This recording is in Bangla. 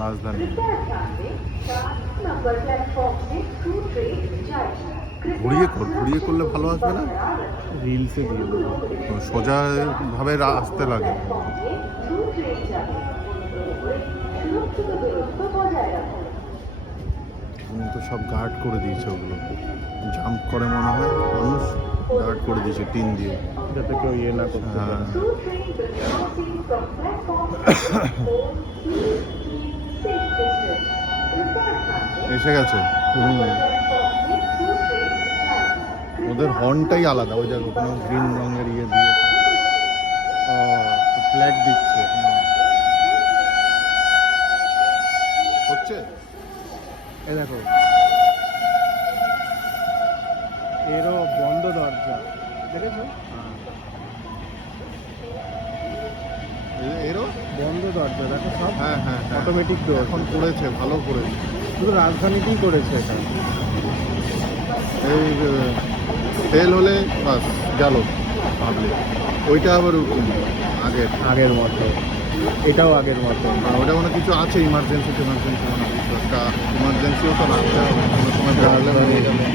রাজধানী। ঘুরিয়ে করলে ভালো আসবে না? রিলসে দিয়ে দেবো। সোজা ভাবে আসতে লাগে। তো সব গার্ড করে দিয়েছে, ওগুলো জাম্প করে মনে হয় মানুষ, গার্ড করে দিয়েছে টিন দিয়ে, যাতে কেউ ইয়ে না করতে পারে। এসে গেছে। ওদের হর্নটাই আলাদা, ওই জায়গায় ওখানে গ্রিন রঙের ইয়ে দিয়ে ফ্ল্যাগ দিচ্ছে। হচ্ছে। এই দেখো, এরও বন্ধ দরজা, দেখেছো? এরও বন্ধ দরজা দেখো সব। হ্যাঁ হ্যাঁ, অটোমেটিক ডোর এখন করেছে, ভালো করেছে। শুধু রাজধানীতেই করেছে এটা। এই ফেল হলে বাস গেল পাবলিক। ওইটা আবার আগের মতো, এটাও আগের মতো। ওটা মানে কিছু আছে ইমার্জেন্সি মানে কিছু একটা ইমার্জেন্সিও তো রাখতে হবে, কোনো সময় বেরোলে।